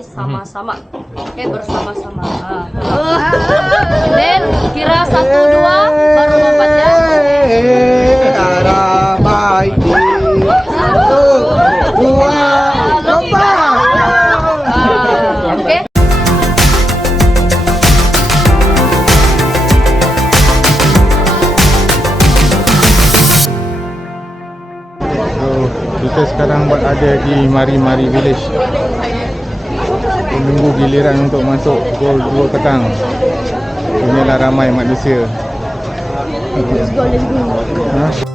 sama-sama, bersama-sama. Dan kira 1, 2 baru lompat ya. Arah baik 1, 2 lompat. Oke. So, kita sekarang berada di Mari-Mari Village. Menunggu giliran untuk masuk pukul 2 petang. Inilah ramai manusia. Ha?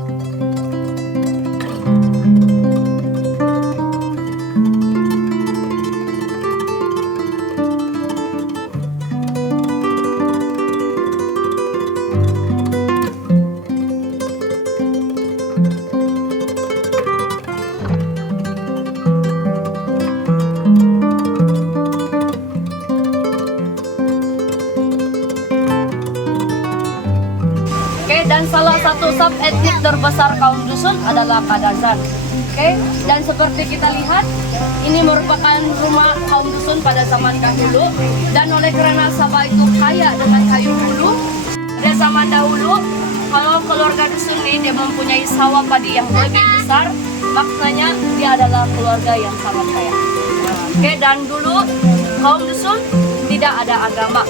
Dan salah satu sub etnik terbesar kaum dusun adalah Kadazan. Dan seperti kita lihat, ini merupakan rumah kaum dusun pada zaman dahulu. Dan oleh karena Sabah itu kaya dengan kayu bulu, pada zaman dahulu, kalau keluarga dusun ini dia mempunyai sawah padi yang lebih besar, maknanya dia adalah keluarga yang sangat kaya. Dan dulu kaum dusun tidak ada agama,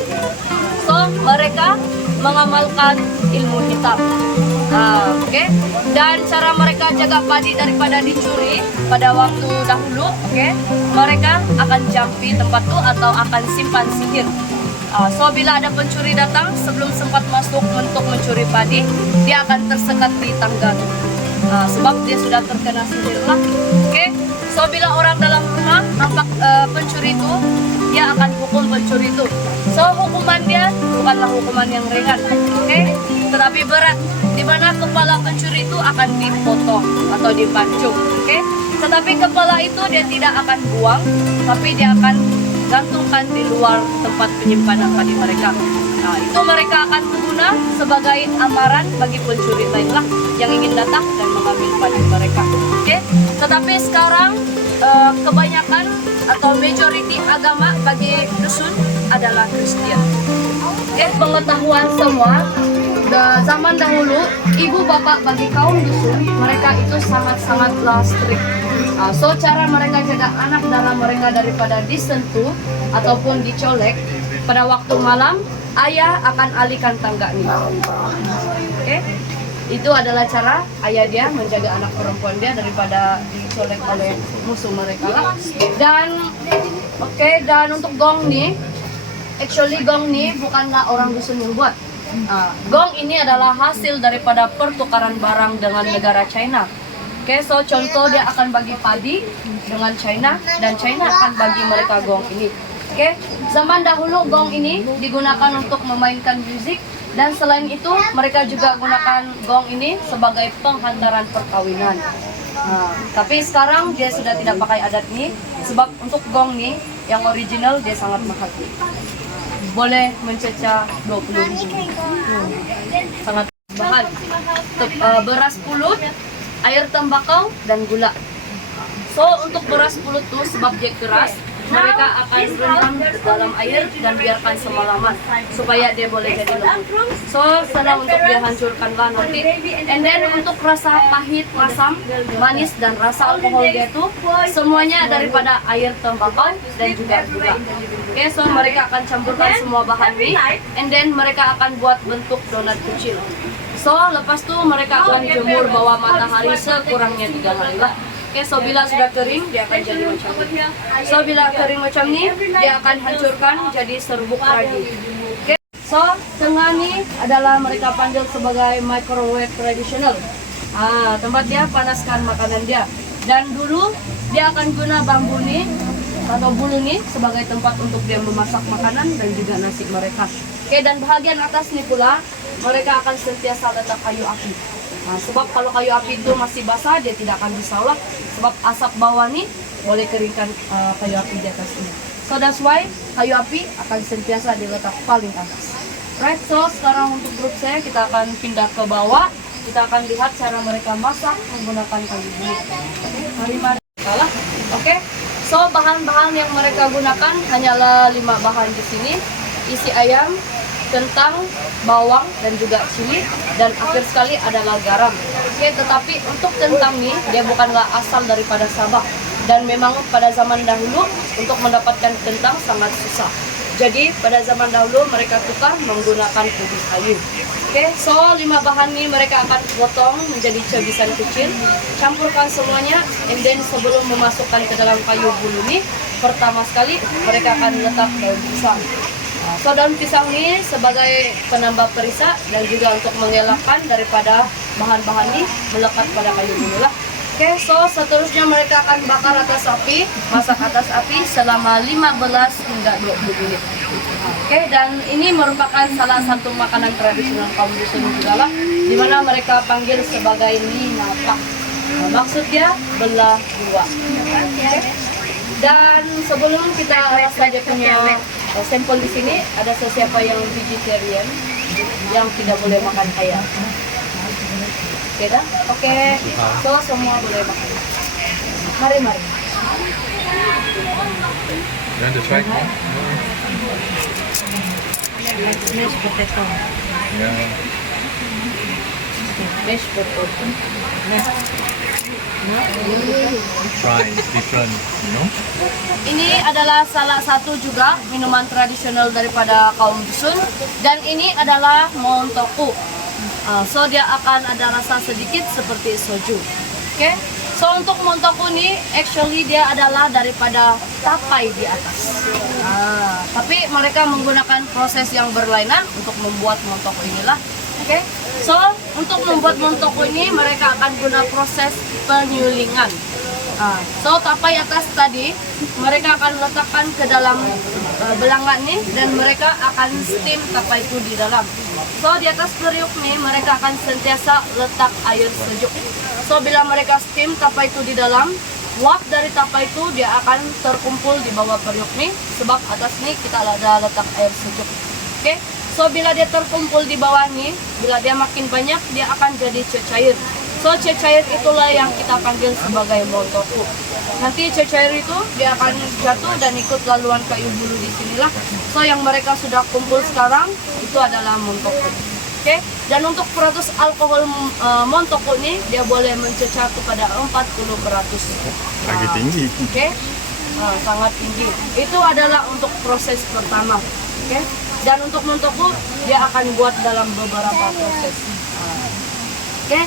so mereka mengamalkan ilmu hitam. Dan cara mereka jaga padi daripada dicuri pada waktu dahulu, mereka akan jampi tempat itu atau akan simpan sihir. So bila ada pencuri datang sebelum sempat masuk untuk mencuri padi, dia akan tersekat di tangga sebab dia sudah terkena sihir lah. So bila orang dalam rumah nampak pencuri itu, dia akan hukum pencuri itu. So hukuman dia bukanlah hukuman yang ringan, tetapi berat, di mana kepala pencuri itu akan dipotong atau dipancung. Tetapi kepala itu dia tidak akan buang, tapi dia akan gantungkan di luar tempat penyimpanan padi mereka. Itu mereka akan guna sebagai amaran bagi pencuri lainlah yang ingin datang dan mengambil padi mereka. Tetapi sekarang kebanyakan atau majority agama bagi dusun adalah Kristen. Pengetahuan semua, zaman dahulu ibu bapak bagi kaum dusun mereka itu sangat-sangatlah strict. So cara mereka jaga anak dalam mereka daripada disentuh ataupun dicolek, pada waktu malam ayah akan alihkan tangga ini. Itu adalah cara ayah dia menjaga anak perempuan dia daripada dicolek oleh musuh mereka lah. Dan untuk gong nih, actually gong nih bukanlah orang dusun yang buat. Gong ini adalah hasil daripada pertukaran barang dengan negara China. So contoh dia akan bagi padi dengan China dan China akan bagi mereka gong ini. Zaman dahulu gong ini digunakan untuk memainkan musik. Dan selain itu, mereka juga gunakan gong ini sebagai penghantaran perkawinan. Tapi sekarang dia sudah tidak pakai adat ini, sebab untuk gong ini yang original dia sangat mahal. Boleh mencecah 20.000. Sangat mahal. Beras pulut, air tembakau, dan gula. So untuk beras pulut tuh sebab dia keras, mereka akan rendam dalam air dan biarkan semalaman supaya dia boleh jadi lembut. So setelah untuk dia hancurkanlah nanti. And then untuk rasa pahit, asam, manis dan rasa alkohol dia itu semuanya daripada air tembakau dan juga gula. So mereka akan campurkan semua bahan ini, and then mereka akan buat bentuk donat kecil. So lepas itu mereka akan jemur bawah matahari sekurangnya 3 hari lah. So bila sudah kering dia akan jadi macam ini. So bila kering macam ini dia akan hancurkan jadi serbuk ragi. So tengah ni adalah mereka panggil sebagai microwave tradisional. Tempat dia panaskan makanan dia. Dan dulu dia akan guna bambu ni atau bulu ni sebagai tempat untuk dia memasak makanan dan juga nasi mereka. Dan bahagian atas ni pula mereka akan sentiasa letak kayu api. Sebab kalau kayu api itu masih basah dia tidak akan bisa olah. Sebab asap bawah ni boleh keringkan kayu api di atas ini. So that's why kayu api akan sentiasa diletak paling atas. Right, so sekarang untuk grup saya kita akan pindah ke bawah. Kita akan lihat cara mereka masak menggunakan kayu bulu. Mari. Oke. So bahan-bahan yang mereka gunakan hanyalah 5 bahan di sini. Isi ayam, kentang, bawang dan juga cili, dan akhir sekali adalah garam. Oke, tetapi untuk kentang nih dia bukanlah asal daripada Sabah, dan memang pada zaman dahulu untuk mendapatkan kentang sangat susah. Jadi pada zaman dahulu mereka tukar menggunakan ubi kayu. Oke, so 5 bahan ini mereka akan potong menjadi cebisan kecil, campurkan semuanya, and then sebelum memasukkan ke dalam kayu bulu ini, pertama sekali mereka akan letak daun pisang. So daun pisang ini sebagai penambah perisa dan juga untuk mengelakkan daripada bahan-bahan ini melekat pada kayu bulu lah. Oke, so seterusnya mereka akan bakar atas api, masak atas api selama 15 hingga 20 menit. Oke, dan ini merupakan salah satu makanan tradisional kaum dusun juga lah, di mana mereka panggil sebagai linapak. Maksudnya belah dua. Oke. Dan sebelum kita rasa dia punya sampel di sini, ada sesiapa yang vegetarian yang tidak boleh makan ayam. Oke dah? Oke. So semua boleh makan. Mari. You want to try? Mashed potato. Yeah. Mashed potato. Try, it's different, you know? Ini adalah salah satu juga minuman tradisional daripada kaum dusun, dan ini adalah montoku. So dia akan ada rasa sedikit seperti soju. Oke. So untuk montoku ini actually dia adalah daripada tapai di atas. Tapi mereka menggunakan proses yang berlainan untuk membuat montoku inilah. Oke. So untuk membuat montoku ini mereka akan guna proses penyulingan. So tapai atas tadi mereka akan letakkan ke dalam belangan nih, dan mereka akan steam tapai itu di dalam. So di atas periuk nih mereka akan sentiasa letak air sejuk. So bila mereka steam tapai itu di dalam, uap dari tapai itu dia akan terkumpul di bawah periuk nih, sebab atas nih kita ada letak air sejuk. Oke. So bila dia terkumpul di bawah nih, bila dia makin banyak dia akan jadi cecair. So cecair itulah yang kita panggil sebagai montoku. Nanti cecair itu dia akan jatuh dan ikut laluan kayu bulu di sinilah. So yang mereka sudah kumpul sekarang itu adalah montoku. Oke. Dan untuk peratus alkohol montoku ini dia boleh mencecar kepada 40%. Agak tinggi. Oke. Sangat tinggi. Itu adalah untuk proses pertama. Oke. Dan untuk montoku dia akan buat dalam beberapa proses. Oke.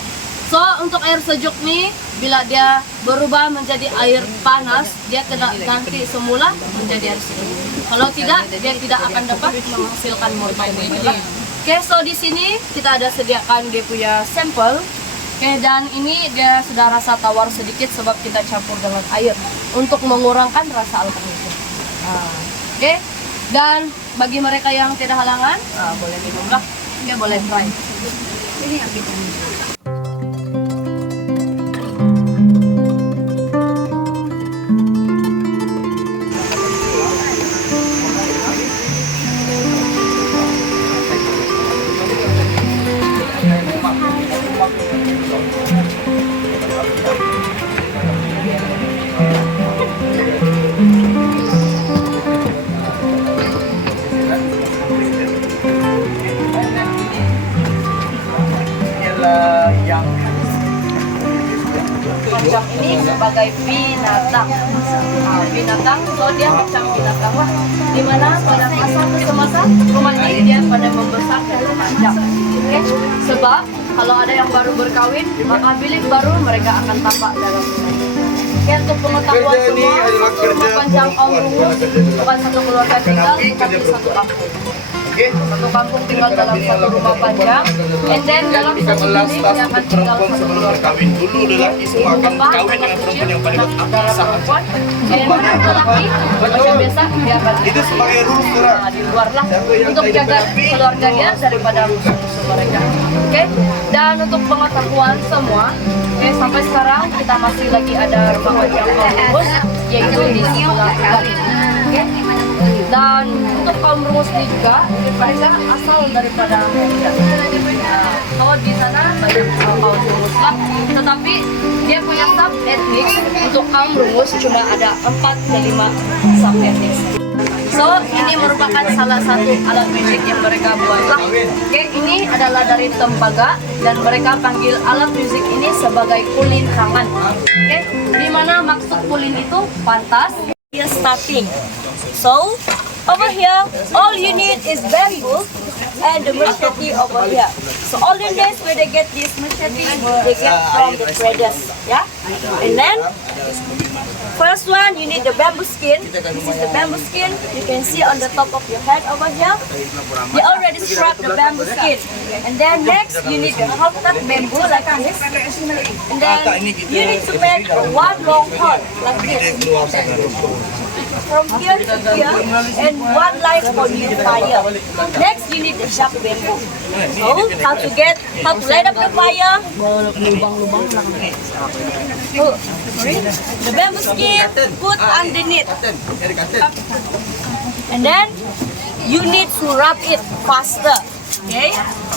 So untuk air sejuk nih, bila dia berubah menjadi air panas, dia kena ganti semula menjadi air sejuk. Kalau tidak, dia tidak akan dapat menghasilkan montoku ini. Oke, so di sini kita ada sediakan dia punya sampel. Oke, dan ini dia sudah rasa tawar sedikit sebab kita campur dengan air untuk mengurangkan rasa alkoholnya. Oke, dan bagi mereka yang tidak halangan, boleh minumlah, dia boleh try. Ini yang kita minum. Panjang ini sebagai binatang. Binatang, so dia macam binatang lah. Dimana pada masa ke semasa rumah ini dia pada membesar dan memanjang. Okay? Sebab kalau ada yang baru berkawin, maka bilik baru mereka akan tapak dalam rumah ini. Okay, untuk pengetahuan semua, rumah panjang kaum Rungus bukan satu keluarga tinggal, tapi satu kampung. Satu kampung tinggal dalam satu rumah panjang, and then dalam satu bilik dia akan tinggal satu keluarga. Kawin dulu lelaki semua akan kawin dengan perempuan yang paling perempuan, dan lelaki macam biasa dia akan itu sebagai rules di luar lah untuk jaga keluarga dia daripada musuh-musuh mereka. Oke, dan untuk pengetahuan semua, sampai sekarang kita masih lagi ada rumah panjang kaum Rungus, yaitu di sebelah kiri. Dan untuk kaum rumus ini juga, mereka asal daripada India. Kalau di sana banyak kaum rumus lah, tetapi dia punya sub etnik. Untuk kaum rumus cuma ada 4 ke 5 sub etnik. So ini merupakan salah satu alat musik yang mereka buat lah. Oke, ini adalah dari tembaga dan mereka panggil alat musik ini sebagai kulin tangan. Oke, di mana maksud kulin itu pantas. Dia starting. So over here, all you need is bamboo and the machete over here. So olden days where they get this machete, they get from the traders, yeah. And then first one, you need the bamboo skin. This is the bamboo skin. You can see on the top of your head over here. You already strap the bamboo skin. And then next, you need the half-cut bamboo like this. And then you need to make one long horn like this. From here to here, and one line for your fire. Next, you need the sharp bamboo. So, how to light up the fire? Oh, sorry. The bamboo skin put underneath. And then you need to rub it faster. Okay?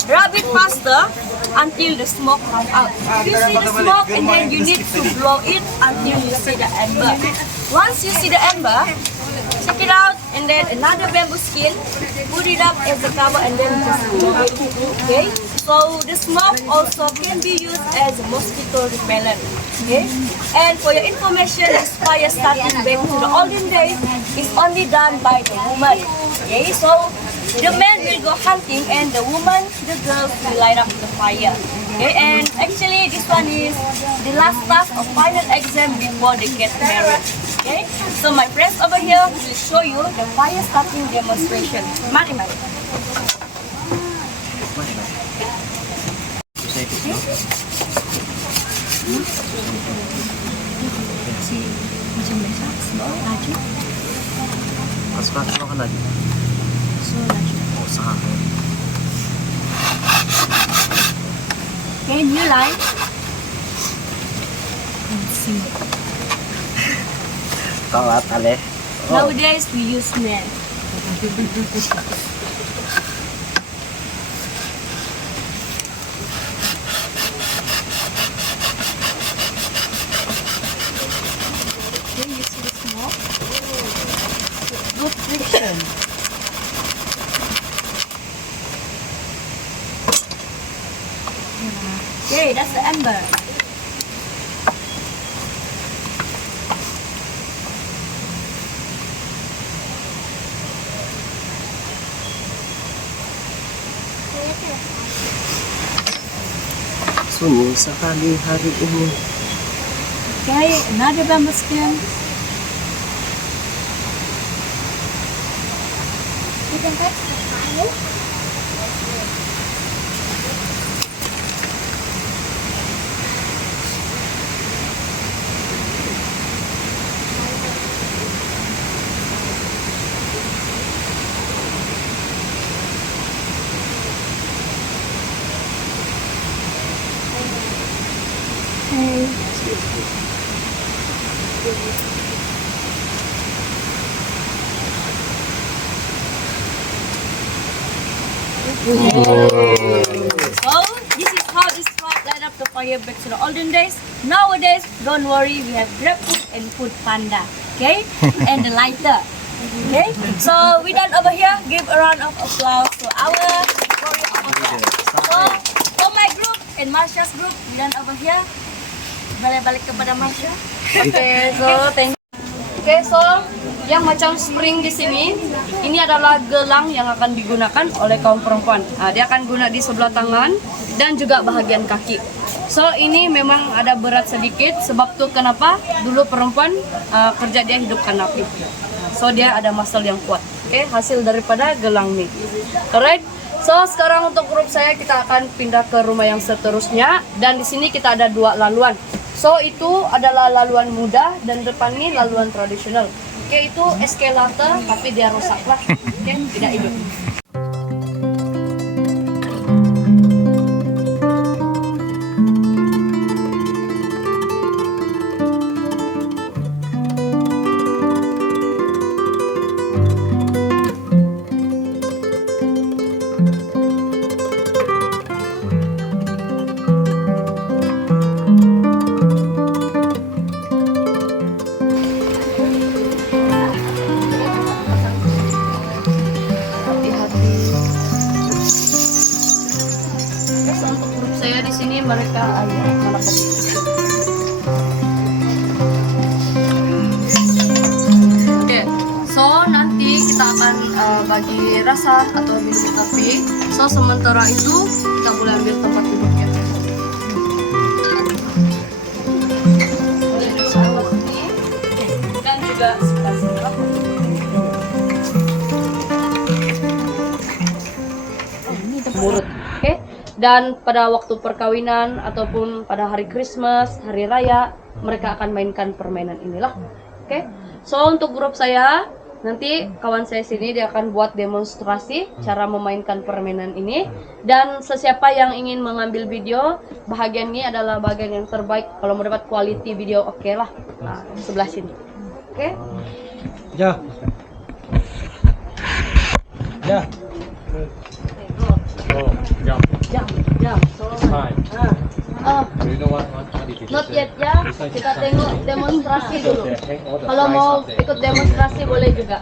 Rub it faster until the smoke comes out. You see the smoke and then you need to blow it until you see the ember. Once you see the ember, check it out and then another bamboo skin, put it up as a cover and then just blow it. Okay? So the smoke also can be used as a mosquito repellent. Okay? And for your information, this fire starting back to the olden days is only done by the woman. Okay? So the men will go hunting and the woman, the girls will light up the fire. Okay? And actually this one is the last task of final exam before they get married. Okay? So my friends over here will show you the fire starting demonstration. Mari, mari. Macam biasa, slow, laju. Slow kan lagi. Slow, laju. Oh, sangat. Okay, new line. Let's see. Kawat, ale. Nowadays we use men. Okay, you see the smoke? Good friction. Okay, that's the ember. Sunyi sekali hari ini. Okay, another bamboo skin. So this is how this spot light up the fire back to the olden days. Nowadays, don't worry, we have GrabFood and Food Panda, okay, and the lighter. Okay, so we done over here. Give a round of applause to our warrior over here. So for my group and Marsha's group, we done over here. Balik-balik kepada Marsha. Okay, so thank you. Okay, so yang macam spring di sini, ini adalah gelang yang akan digunakan oleh kaum perempuan. Nah, dia akan guna di sebelah tangan dan juga bahagian kaki. So ini memang ada berat sedikit, sebab tuh kenapa dulu perempuan kerja dia hidupkan api. So dia ada muscle yang kuat. Oke, hasil daripada gelang nih. Alright. So sekarang untuk grup saya kita akan pindah ke rumah yang seterusnya dan di sini kita ada 2 laluan. So itu adalah laluan muda dan depan ini laluan tradisional. Oke, itu eskalator tapi dia rusak lah. Oke, tidak hidup. mereka ayah mana kopi. Oke, so nanti kita akan bagi rasa atau minum kopi. So sementara itu kita boleh ambil tempat duduknya. Dan juga sebelah sini. Oke. Dan pada waktu perkawinan ataupun pada hari Christmas, hari raya, mereka akan mainkan permainan inilah. Oke. So untuk grup saya, nanti kawan saya sini dia akan buat demonstrasi cara memainkan permainan ini. Dan sesiapa yang ingin mengambil video, bahagian ini adalah bagian yang terbaik kalau mau dapat quality video oke lah. Nah, sebelah sini. Oke. Ya. Ya. Oh, jump. Jam. So, Fine. Do you know what it is? not yet ya. Kita tengok demonstrasi dulu. Kalau mau ikut demonstrasi boleh juga.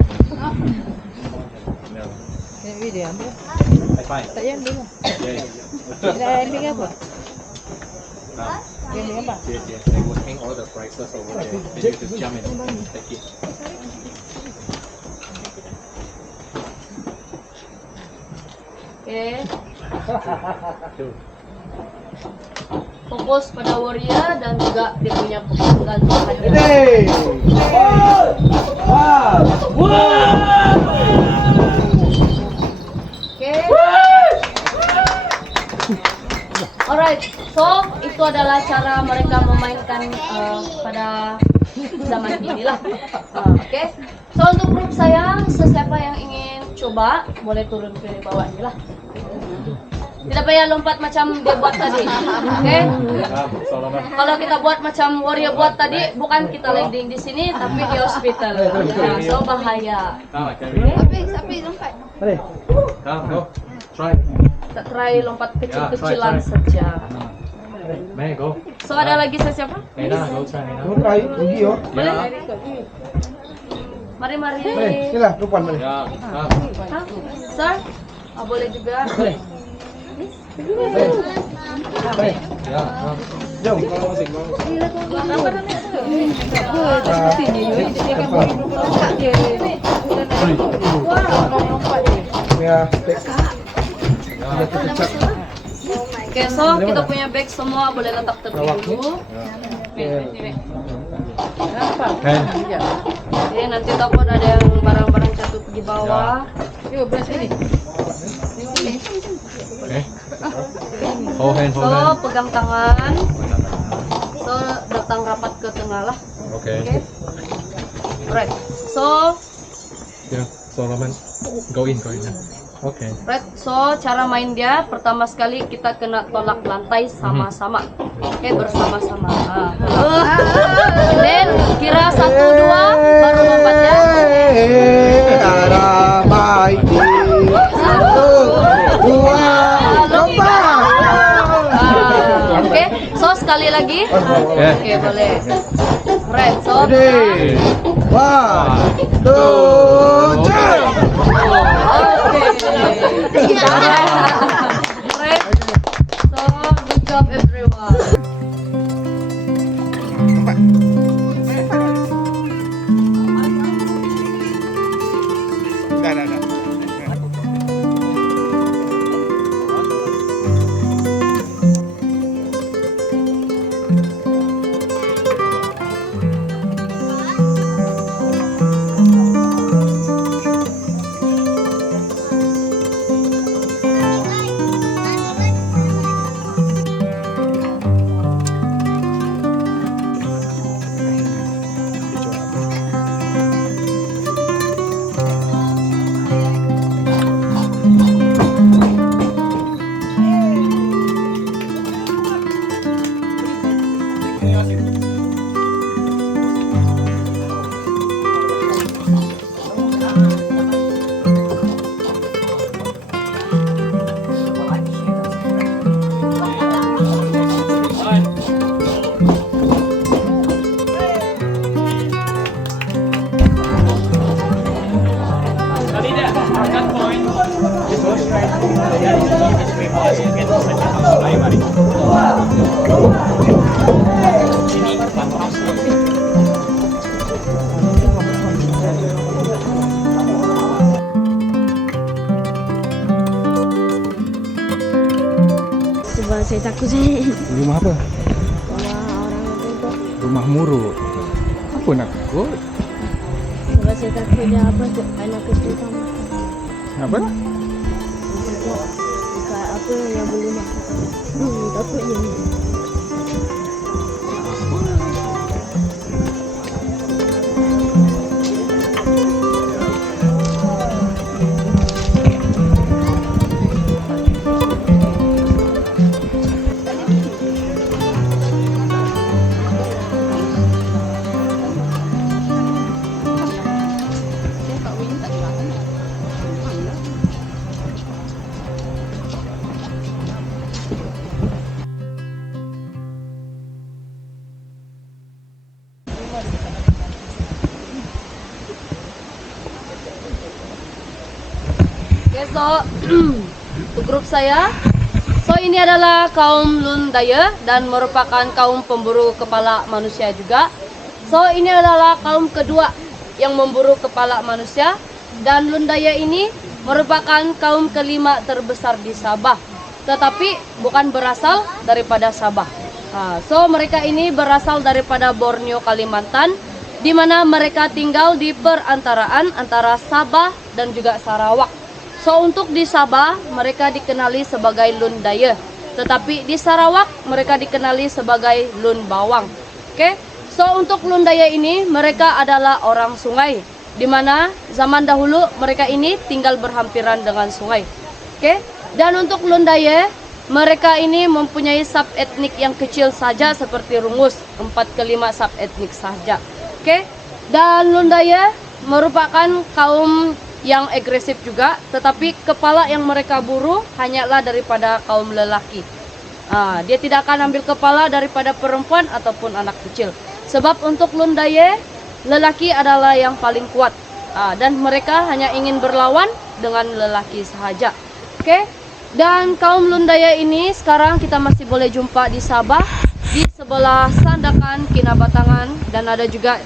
Fine. Tak yang dulu. Yeah. Ending apa? Ending apa? Yeah. They will hang all the prices over there. Then you just jump and take it. Oke. Fokus pada warrior dan juga dia punya penggal Oke. Alright, so itu adalah cara mereka memainkan pada zaman inilah. Oke. So untuk grup saya, sesiapa yang ingin coba boleh turun ke bawah ini lah. Tidak payah lompat macam dia buat tadi. Oke. Kalau kita buat macam warrior buat tadi, bukan kita landing di sini tapi di hospital. Nah, so bahaya. Sapi lompat. Come, go. Try. Kita try lompat kecil-kecilan saja. May, go. So ada lagi sesiapa? Nena, go try. Nena. Try, rugi yo. Boleh? Mari. Sila, lupan balik. Yeah. Come. Hah? Sir? Boleh juga. Yeah. Come. Jom. Ya, Oke, so kita punya bag semua boleh letak tepi dulu. Hand. Oke, nanti takut ada yang barang-barang jatuh pergi bawah. Yuk, beras ini. Okay. Hold hand. So, pegang tangan. So, datang rapat ke tengah lah. Okay. Oke. Alright. So, Yeah. So, Roman, go in. Okay. right. So, cara main dia pertama sekali kita kena tolak lantai sama-sama. Oke, bersama-sama. Then kira 1, 2 baru lompat ya. cara baik. 1, 2, lompat. Oke, so sekali lagi. Oke, boleh. Right, so Ready. 1, 2, jump. oke. Right. So, good job everyone. Dah. Mari. Sebab saya takut saya. Rumah apa? Rumah orang itu. Rumah muruk. Apa nak takut? Sebab saya takut dia apa tu anak kecil sama. Apa? Takut dekat apa yang boleh makan. Takut je. Oke, so untuk grup saya, so ini adalah kaum Lun Daya dan merupakan kaum pemburu kepala manusia juga. So ini adalah kaum kedua yang memburu kepala manusia, dan Lun Daya ini merupakan kaum kelima terbesar di Sabah, tetapi bukan berasal daripada Sabah. So mereka ini berasal daripada Borneo, Kalimantan, di mana mereka tinggal di perantaraan antara Sabah dan juga Sarawak. So untuk di Sabah mereka dikenali sebagai Lun Daya, tetapi di Sarawak mereka dikenali sebagai Lun Bawang. Oke, so untuk Lun Daya ini mereka adalah orang sungai, di mana zaman dahulu mereka ini tinggal berhampiran dengan sungai. Oke, dan untuk Lun Daya mereka ini mempunyai sub etnik yang kecil saja seperti Rungus, 4 ke 5 sub etnik saja. Oke, dan Lun Daya merupakan kaum yang agresif juga, tetapi kepala yang mereka buru hanyalah daripada kaum lelaki. Dia tidak akan ambil kepala daripada perempuan ataupun anak kecil. Sebab untuk Lun Daya, lelaki adalah yang paling kuat, dan mereka hanya ingin berlawan dengan lelaki sahaja. Oke, dan kaum Lun Daya ini sekarang kita masih boleh jumpa di Sabah, di sebelah Sandakan, Kinabatangan, dan ada juga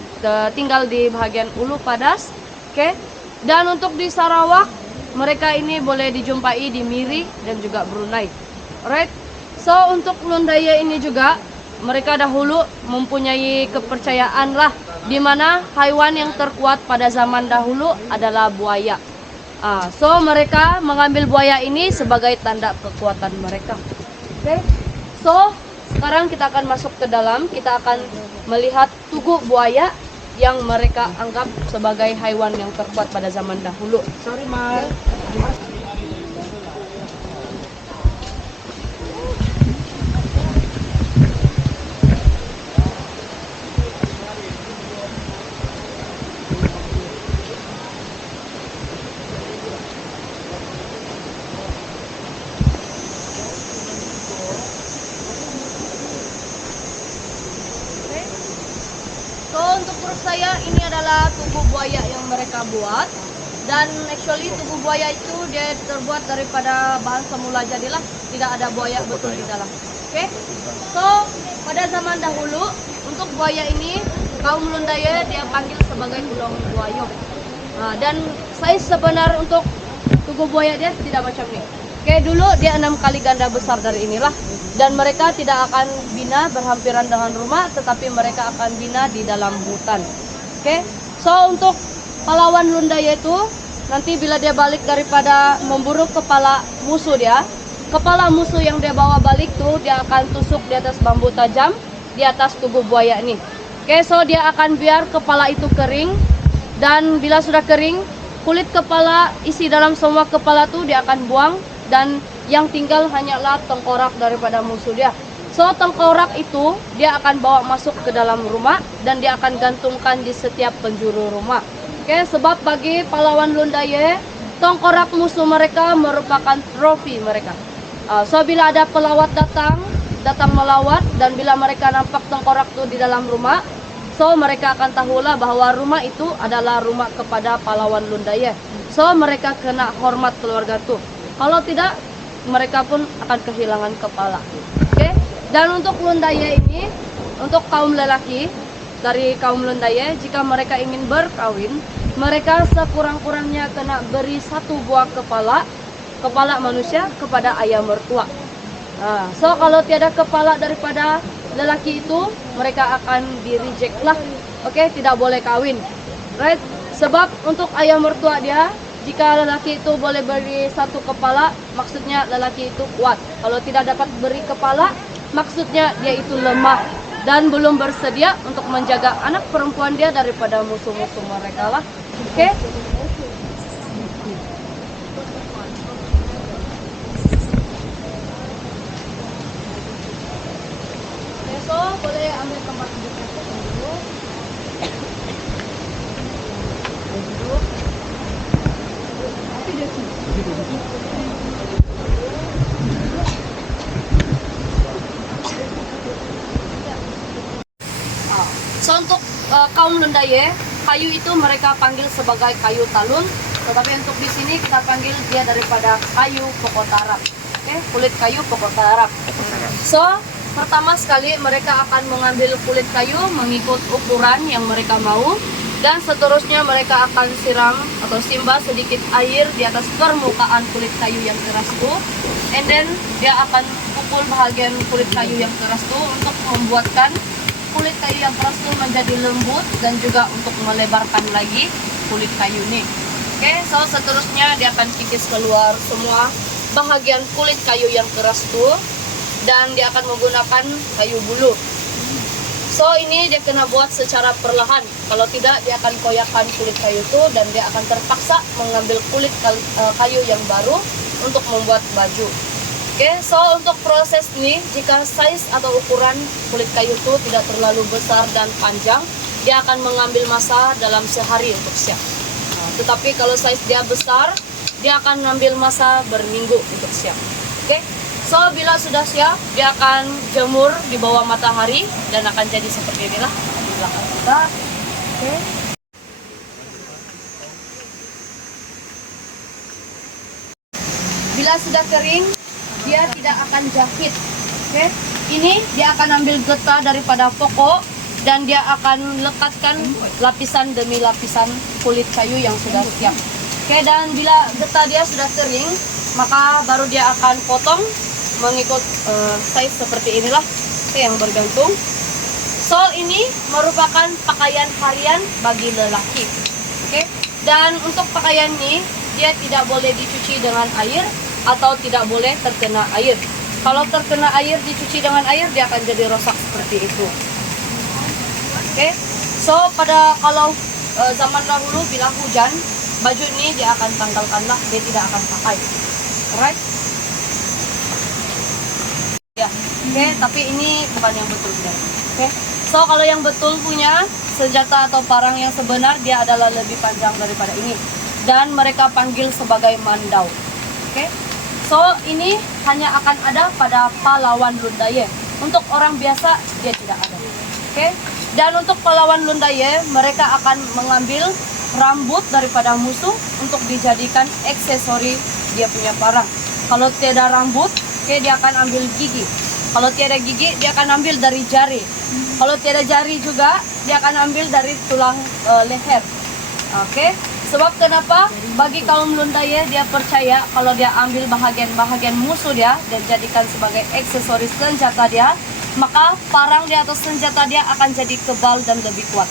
tinggal di bagian Ulu Padas. Oke. Dan untuk di Sarawak, mereka ini boleh dijumpai di Miri dan juga Brunei. Alright. So untuk Lun Daya ini juga mereka dahulu mempunyai kepercayaan lah, di mana hewan yang terkuat pada zaman dahulu adalah buaya. So mereka mengambil buaya ini sebagai tanda kekuatan mereka. Oke. So sekarang kita akan masuk ke dalam, kita akan melihat tugu buaya yang mereka anggap sebagai hewan yang terkuat pada zaman dahulu. Sorry, Mal. So untuk grup saya ini adalah tugu buaya yang mereka buat, dan actually tugu buaya itu dia terbuat daripada bahan semula jadilah, tidak ada buaya betul di dalam. Oke. So pada zaman dahulu untuk buaya ini kaum Lun Daya dia panggil sebagai ulong buaya. Dan size sebenar untuk tugu buaya dia tidak macam ini. Oke, dulu dia 6 kali ganda besar dari inilah, dan mereka tidak akan bina berhampiran dengan rumah, tetapi mereka akan bina di dalam hutan. Oke, so untuk pahlawan Lun Daya itu nanti bila dia balik daripada memburu kepala musuh dia, kepala musuh yang dia bawa balik tuh dia akan tusuk di atas bambu tajam di atas tubuh buaya ini. Oke, so dia akan biar kepala itu kering, dan bila sudah kering, kulit kepala isi dalam semua kepala tuh dia akan buang, dan yang tinggal hanyalah tengkorak daripada musuh dia. So tengkorak itu dia akan bawa masuk ke dalam rumah, dan dia akan gantungkan di setiap penjuru rumah. Oke, sebab bagi pahlawan Lun Daya, tengkorak musuh mereka merupakan trofi mereka. So bila ada pelawat datang melawat, dan bila mereka nampak tengkorak itu di dalam rumah, so mereka akan tahulah bahwa rumah itu adalah rumah kepada pahlawan Lun Daya. So mereka kena hormat keluarga tuh. Kalau tidak, mereka pun akan kehilangan kepala. Oke. Dan untuk Lundaye ini, untuk kaum lelaki dari kaum Lundaye, jika mereka ingin berkawin, mereka sekurang-kurangnya kena beri 1 buah kepala manusia kepada ayah mertua. So kalau tiada kepala daripada lelaki itu, mereka akan di reject lah. Oke, tidak boleh kawin. Right? Sebab untuk ayah mertua dia, jika lelaki itu boleh beri 1 kepala, maksudnya lelaki itu kuat. Kalau tidak dapat beri kepala, maksudnya dia itu lemah dan belum bersedia untuk menjaga anak perempuan dia daripada musuh-musuh mereka lah. Oke? So, boleh ambil tempat duduknya dulu. Duduk. Tapi dia So untuk kaum Lundaye, kayu itu mereka panggil sebagai kayu talun, tetapi untuk di sini kita panggil dia daripada kayu pokok tarap. Oke, kulit kayu pokok tarap. So pertama sekali mereka akan mengambil kulit kayu mengikut ukuran yang mereka mau, dan seterusnya mereka akan siram atau simbah sedikit air di atas permukaan kulit kayu yang keras itu, and then dia akan pukul bahagian kulit kayu yang keras itu untuk membuatkan kulit kayu yang keras itu menjadi lembut dan juga untuk melebarkan lagi kulit kayu ini. Oke, so seterusnya dia akan kikis keluar semua bahagian kulit kayu yang keras itu, dan dia akan menggunakan kayu bulu. So ini dia kena buat secara perlahan. Kalau tidak dia akan koyakkan kulit kayu itu dan dia akan terpaksa mengambil kulit kayu yang baru untuk membuat baju. Oke, so untuk proses ini, jika size atau ukuran kulit kayu itu tidak terlalu besar dan panjang, dia akan mengambil masa dalam sehari untuk siap. Tetapi kalau size dia besar, dia akan mengambil masa berminggu untuk siap. Oke, so bila sudah siap, dia akan jemur di bawah matahari dan akan jadi seperti inilah di belakang kita. Oke. Bila sudah kering, dia tidak akan jahit. Oke, ini dia akan ambil getah daripada pokok dan dia akan lekatkan lapisan demi lapisan kulit kayu yang sudah siap. Oke, dan bila getah dia sudah kering, maka baru dia akan potong mengikut size seperti inilah. Oke, yang bergantung. So ini merupakan pakaian harian bagi lelaki. Oke, dan untuk pakaian ini dia tidak boleh dicuci dengan air atau tidak boleh terkena air. Kalau terkena air, dicuci dengan air, dia akan jadi rosak seperti itu. Oke, so kalau zaman dahulu bila hujan, baju ini dia akan tanggalkanlah, dia tidak akan pakai. Alright? Ya, oke, tapi ini bukan yang betul guys. Oke, so kalau yang betul punya senjata atau parang yang sebenar, dia adalah lebih panjang daripada ini, dan mereka panggil sebagai mandau. Oke. So ini hanya akan ada pada pahlawan Lundaye. Untuk orang biasa dia tidak ada. Oke. Dan untuk pahlawan Lundaye, mereka akan mengambil rambut daripada musuh untuk dijadikan aksesori dia punya parang. Kalau tiada rambut, dia akan ambil gigi. Kalau tiada gigi, dia akan ambil dari jari. Kalau tiada jari juga, dia akan ambil dari tulang leher. Oke. Sebab kenapa? Bagi kaum Lundaye, dia percaya kalau dia ambil bahagian-bahagian musuh dia dan jadikan sebagai aksesoris senjata dia, maka parang di atas senjata dia akan jadi kebal dan lebih kuat.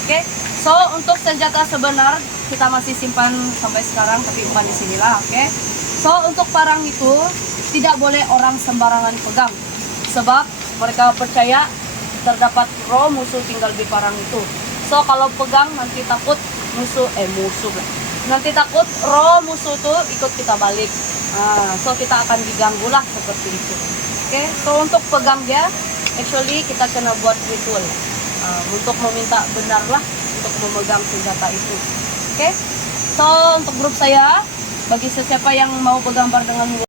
Oke. So untuk senjata sebenar kita masih simpan sampai sekarang, tapi bukan di sinilah. Oke. So untuk parang itu tidak boleh orang sembarangan pegang, sebab mereka percaya terdapat roh musuh tinggal di parang itu. So kalau pegang nanti takut nanti takut roh musuh tuh ikut kita balik. So kita akan diganggu lah seperti itu. Oke, so untuk pegang dia, actually kita kena buat ritual untuk meminta benar lah untuk memegang senjata itu. Oke, so untuk grup saya, bagi siapa yang mau bergambar dengan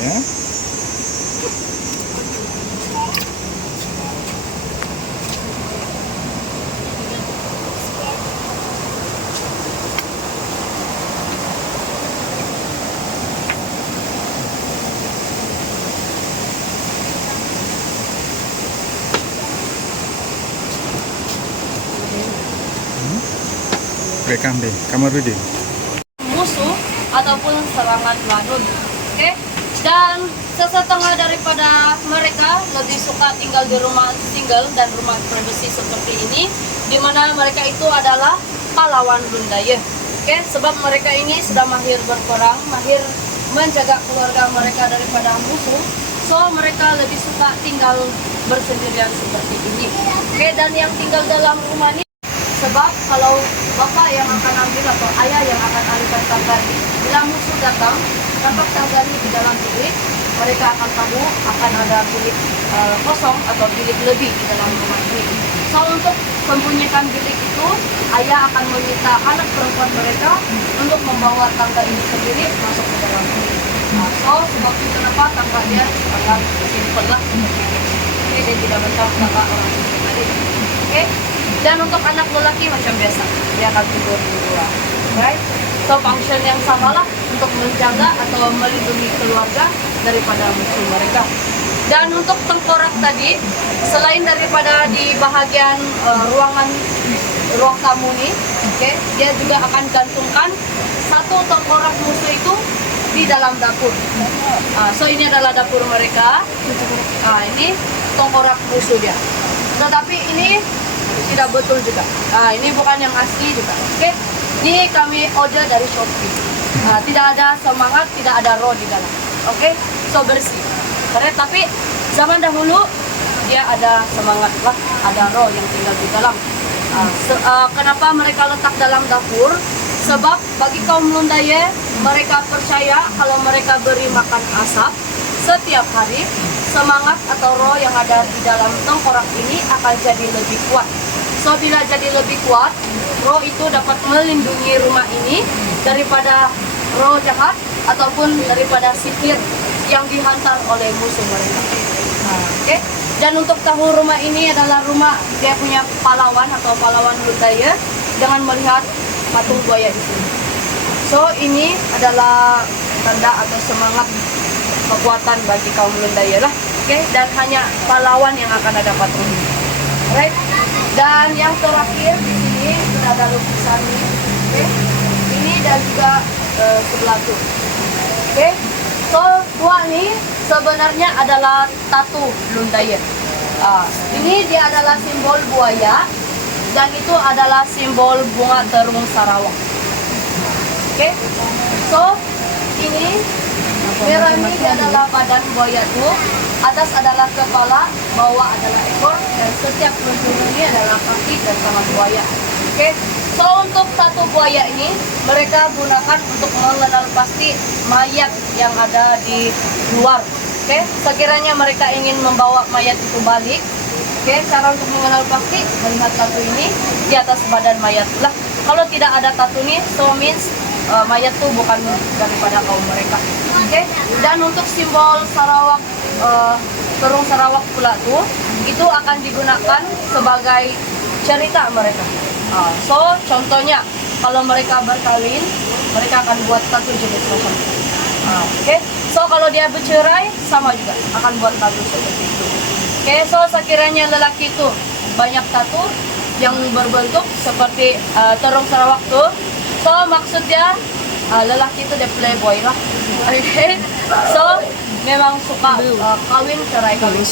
Ya. Rekam deh, Kamarudin. Musuh ataupun serangan ladun. Oke. Dan sesetengah daripada mereka lebih suka tinggal di rumah single dan rumah privasi seperti ini, di mana mereka itu adalah pahlawan Lundaya. Oke, sebab mereka ini sudah mahir berperang, mahir menjaga keluarga mereka daripada musuh. So mereka lebih suka tinggal bersendirian seperti ini. Oke, dan yang tinggal dalam rumah ini, sebab kalau bapak yang akan ambil atau ayah yang akan alihkan tangga ini, bila musuh datang, nampak tangga ini di dalam bilik, mereka akan tahu akan ada bilik kosong atau bilik lebih di dalam rumah ini. So untuk sembunyikan bilik itu, ayah akan meminta anak perempuan mereka untuk membawa tangga ini sendiri masuk ke dalam bilik. Nah, so sebab itu kenapa tangga dia sangat simpel lah, jadi dia tidak macam tangga orang Muslim tadi. Oke. Dan untuk anak lelaki macam biasa, dia akan tidur di luar, right? So function yang sama lah untuk menjaga atau melindungi keluarga daripada musuh mereka. Dan untuk tengkorak tadi, selain daripada di bahagian ruang tamu nih, okay, dia juga akan gantungkan satu tengkorak musuh itu di dalam dapur. So ini adalah dapur mereka. Ini tengkorak musuh dia. Tetapi ini tidak betul juga. Ini bukan yang asli juga. Oke, ini kami order dari Shopee. Tidak ada semangat, tidak ada roh di dalam. Oke, so bersih. Tapi zaman dahulu dia ada semangat lah, ada roh yang tinggal di dalam. Kenapa mereka letak dalam dapur? Sebab bagi kaum Lundaya, mereka percaya kalau mereka beri makan asap setiap hari, semangat atau roh yang ada di dalam tengkorak ini akan jadi lebih kuat. So bila jadi lebih kuat, roh itu dapat melindungi rumah ini daripada roh jahat ataupun daripada sihir yang dihantar oleh musuh mereka. Oke. Dan untuk tahu rumah ini adalah rumah dia punya pahlawan atau pahlawan Lundaya, jangan melihat patung buaya di sini. So ini adalah tanda atau semangat kekuatan bagi kaum Lundaya lah. Oke. Dan hanya pahlawan yang akan ada patung ini. Right? Dan yang terakhir di sini sudah ada lukisan ini, okay? Ini dan juga sebelah itu. Oke, so dua ini sebenarnya adalah tatu Lundaya. Ini dia adalah simbol buaya dan itu adalah simbol bunga terung Sarawak. Oke, so ini merah ini adalah badan buaya itu. Atas adalah kepala, bawah adalah ekor, dan setiap penjuru ini adalah kaki dan tangan buaya. Oke, so untuk satu buaya ini mereka gunakan untuk mengenal pasti mayat yang ada di luar. Oke, sekiranya mereka ingin membawa mayat itu balik, oke, cara untuk mengenal pasti melihat tatu ini di atas badan mayat lah. Kalau tidak ada tatu ini, so means mayat itu bukan daripada kaum mereka. Oke, dan untuk simbol Sarawak, terung Sarawak pula tuh, itu akan digunakan sebagai cerita mereka. So contohnya kalau mereka berkawin, mereka akan buat tatu jenis macam itu. Oke, so kalau dia bercerai sama juga akan buat tatu seperti itu. Oke, so sekiranya lelaki itu banyak tatu yang berbentuk seperti terung Sarawak tuh, so maksudnya lelaki itu dia playboy lah. Oke, so memang suka kawin cerai kawin.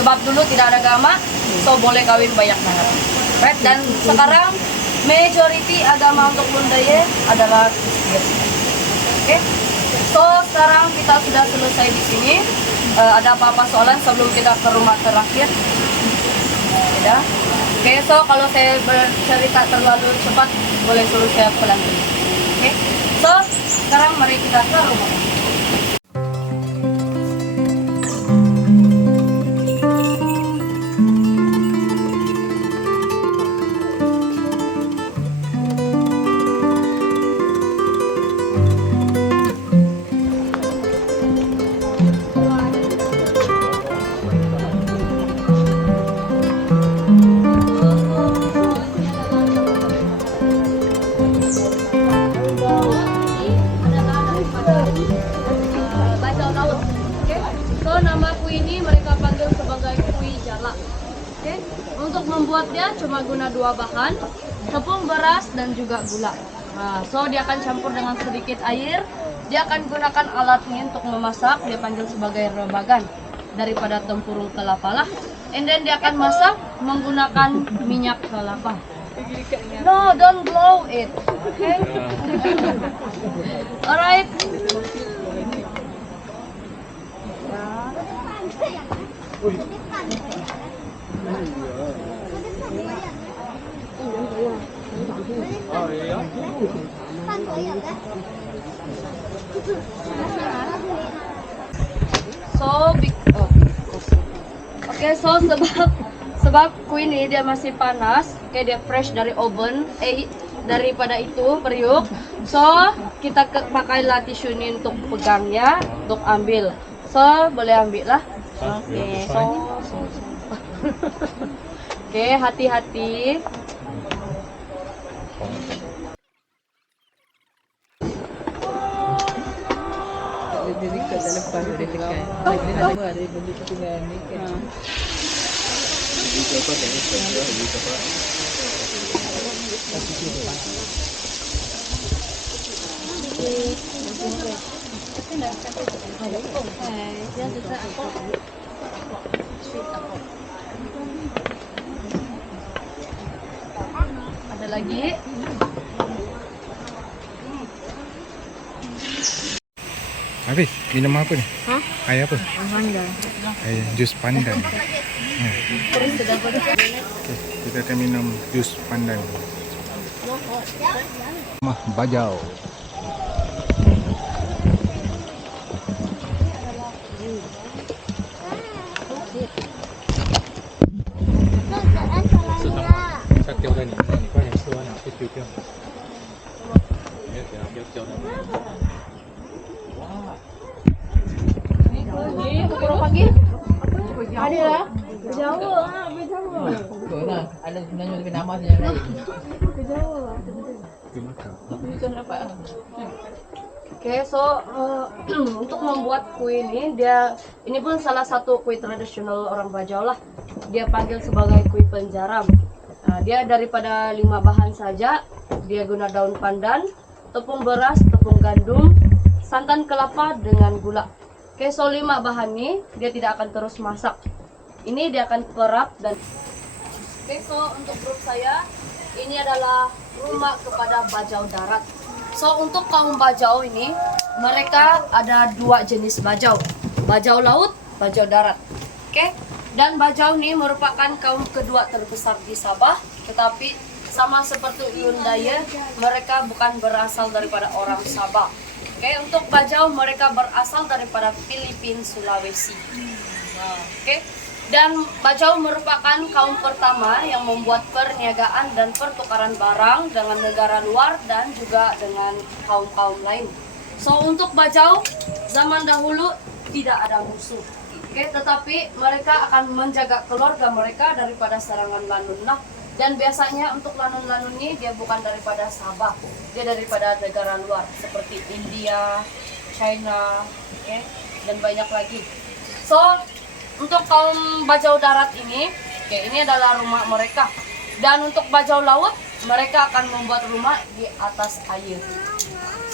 Sebab dulu tidak ada agama, so boleh kawin banyak banget. Right? Dan sekarang majority agama untuk Lundaya adalah Kristen. Oke, so sekarang kita sudah selesai di sini. Ada apa-apa soalan sebelum kita ke rumah terakhir? Tidak. Oke, so kalau saya bercerita terlalu cepat, boleh suruh saya pelan. Oke, so sekarang mari kita ke rumah. Adalah Oke, untuk membuatnya cuma guna 2 bahan, tepung beras dan juga gula. Nah, so dia akan campur dengan sedikit air. Dia akan gunakan alat ini untuk memasak. Dia panggil sebagai rebagan daripada tempurung kelapa lah. And then dia akan masak menggunakan minyak kelapa. No, don't blow it. Okay? Alright. Oke, so sebab kue ini dia masih panas, oke, dia fresh dari oven, daripada itu periuk. So kita pakailah tisu ini untuk pegangnya, untuk ambil. So boleh ambil lah. Oke, Oke, hati-hati. Ada lagi. Habis, minum apa ni? Hah? Air apa? Pandan. Air jus pandan. Okay, kita akan minum jus pandan. Mah bajau. Ada lah. Berjawa ah, berjawa. Betul lah. Ada sebenarnya lebih nama yang lain. Berjawa. Oke, so untuk membuat kue ini pun salah satu kue tradisional orang Bajau lah. Dia panggil sebagai kue penjaram. Nah, dia daripada 5 bahan saja. Dia guna daun pandan, tepung beras, tepung gandum, santan kelapa dengan gula. Oke, so 5 bahan ini dia tidak akan terus masak. Ini dia akan perap dan oke, so untuk grup saya ini adalah rumah kepada Bajau darat. So untuk kaum Bajau ini mereka ada 2 jenis Bajau. Bajau laut, Bajau darat. Oke. Dan Bajau ini merupakan kaum kedua terbesar di Sabah, tetapi sama seperti Ulun Daya, mereka bukan berasal daripada orang Sabah. Oke, untuk Bajau mereka berasal daripada Filipina, Sulawesi. Oke. Dan Bajau merupakan kaum pertama yang membuat perniagaan dan pertukaran barang dengan negara luar dan juga dengan kaum-kaum lain. So untuk Bajau zaman dahulu tidak ada musuh. Oke, tetapi mereka akan menjaga keluarga mereka daripada serangan lanun. Dan biasanya untuk lanun-lanun ini dia bukan daripada Sabah, dia daripada negara luar seperti India, China, okay, dan banyak lagi. So untuk kaum Bajau darat ini, ini adalah rumah mereka. Dan untuk Bajau laut, mereka akan membuat rumah di atas air.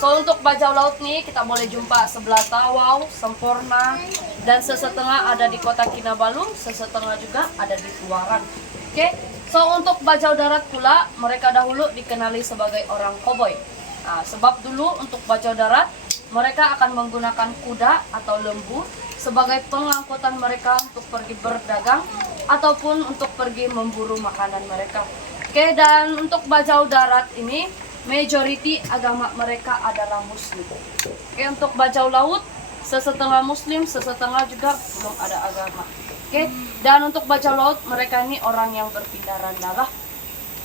So untuk Bajau laut nih kita boleh jumpa sebelah Tawau, Sempurna, dan sesetengah ada di kota Kinabalu, sesetengah juga ada di Tuaran. Oke, so untuk Bajau darat pula mereka dahulu dikenali sebagai orang koboi. Nah, sebab dulu untuk Bajau darat mereka akan menggunakan kuda atau lembu sebagai pengangkutan mereka untuk pergi berdagang ataupun untuk pergi memburu makanan mereka. Oke, dan untuk Bajau darat ini majority agama mereka adalah Muslim. Oke, untuk Bajau laut sesetengah Muslim, sesetengah juga belum ada agama. Oke, dan untuk Bajau laut mereka ini orang yang berpindah randah.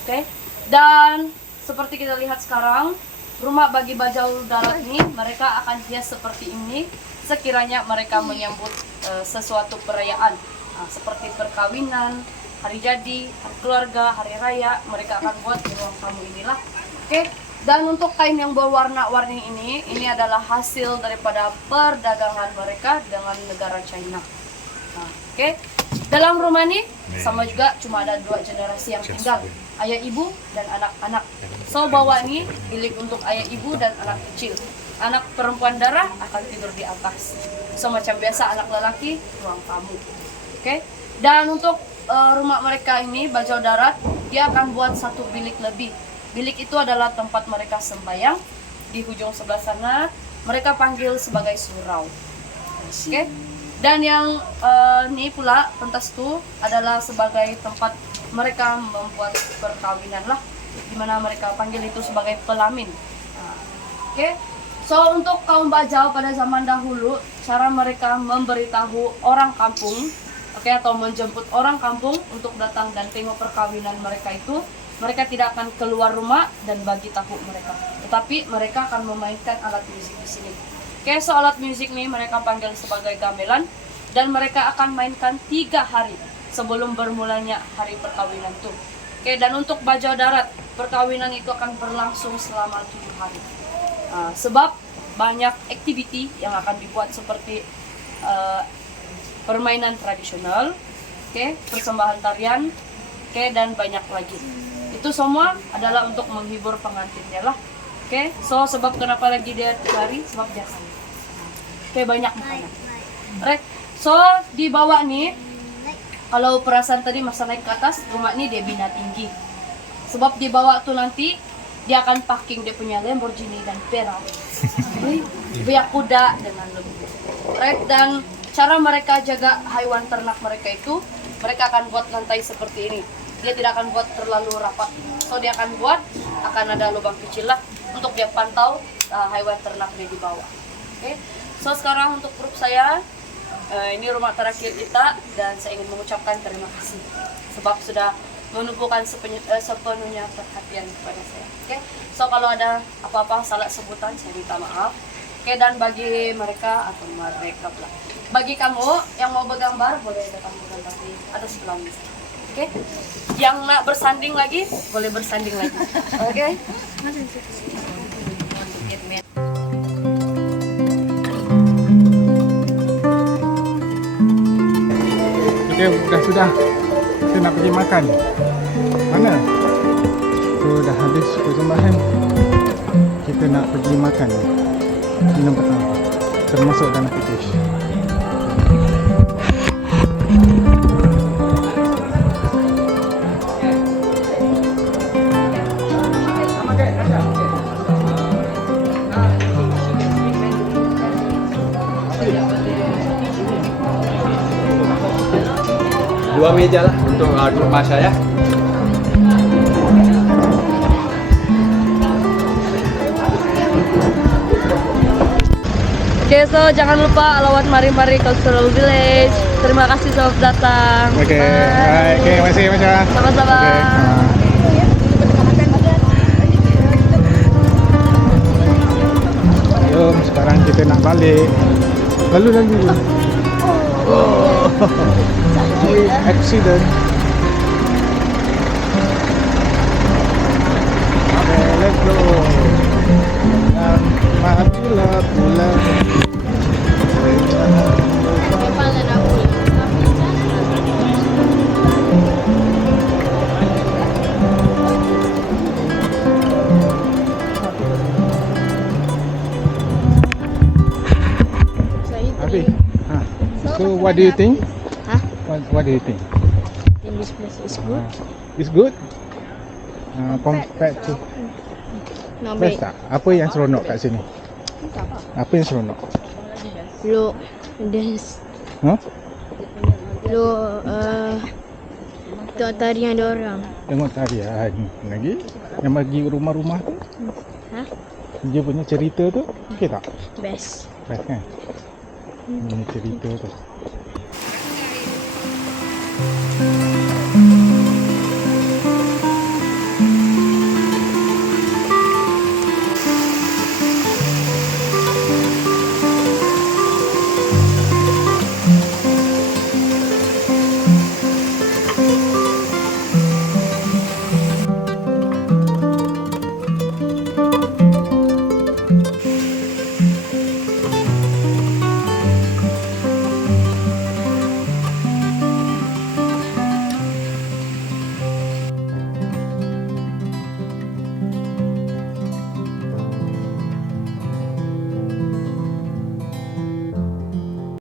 Oke, dan seperti kita lihat sekarang rumah bagi Bajau darat ini mereka akan hias seperti ini sekiranya mereka menyambut sesuatu perayaan seperti perkawinan, hari jadi, hari keluarga, hari raya, mereka akan buat di ruang tamu inilah. Oke, dan untuk kain yang berwarna-warni ini adalah hasil daripada perdagangan mereka dengan negara China. Oke, Dalam rumah nih sama juga cuma ada 2 generasi yang tinggal, ayah ibu dan anak-anak. So bawa nih bilik untuk ayah ibu dan anak kecil. Anak perempuan darah akan tidur di atas. So macam biasa anak lelaki ruang tamu. Oke. Dan untuk rumah mereka ini Bajau Darat, dia akan buat 1 bilik lebih. Bilik itu adalah tempat mereka sembahyang. Di ujung sebelah sana mereka panggil sebagai surau. Oke. Dan yang ini pula pentas itu adalah sebagai tempat mereka membuat perkawinan lah, dimana mereka panggil itu sebagai pelamin. Oke. So untuk kaum Bajau pada zaman dahulu, cara mereka memberitahu orang kampung, oke, atau menjemput orang kampung untuk datang dan tengok perkawinan mereka itu, mereka tidak akan keluar rumah dan bagi tahu mereka, tetapi mereka akan memainkan alat musik di sini. Oke, so alat musik nih mereka panggil sebagai gamelan dan mereka akan mainkan 3 hari sebelum bermulanya hari perkawinan itu. Oke, dan untuk Bajau Darat, perkawinan itu akan berlangsung selama 7 hari. Sebab banyak aktiviti yang akan dibuat seperti permainan tradisional, oke, persembahan tarian, oke, dan banyak lagi. Itu semua adalah untuk menghibur pengantinnya lah. Oke, so sebab kenapa lagi dia cari? Sebab dia kaya. Oke, banyak makanan. Right. So di bawah nih, kalau perasaan tadi masa naik ke atas, rumah ini dia bina tinggi. Sebab di bawah tuh nanti dia akan parking dia punya Lamborghini dan Ferrari. Banyak kuda dengan lembu. Right, dan cara mereka jaga hewan ternak mereka itu, mereka akan buat lantai seperti ini. Dia tidak akan buat terlalu rapat. So dia akan buat, akan ada lubang kecil lah untuk dia pantau hewan ternak dia di bawah. Oke. So sekarang untuk grup saya, ini rumah terakhir kita dan saya ingin mengucapkan terima kasih sebab sudah menumpukan sepenuhnya perhatian kepada saya. Oke. So kalau ada apa-apa salah sebutan saya minta maaf. Oke, dan bagi mereka atau mereka pula, bagi kamu yang mau bergambar boleh datang bergambar di atas sebelah meja. Oke. Yang nak bersanding lagi boleh bersanding lagi. Oke. Oke, sudah. Kita nak pergi makan. Mana? Sudah habis persembahan. Kita nak pergi makan. Minum pertama. Termasuk dalam package. Dua meja lah untuk grup Masya ya. Oke, so jangan lupa lewat Mari-Mari Cultural Village. Terima kasih sudah datang. Oke, Bye. oke, terima kasih Masya. Sama-sama. Jom, sekarang kita nak balik. Lalu. Oh, accident. Okay, let's go. Matilah pulang. Abi, so what do you think? Huh? What do you think? In this place is good. It's good? Compared to Not best bad. tak? Apa yang seronok kat sini? Apa yang seronok? Look, dance. Huh? Look, tengok tarian dia orang. Tengok tarian lagi. Yang bagi rumah-rumah tu, Hah? dia punya cerita tu, okey tak? Best. Best kan? Ini cerita tu.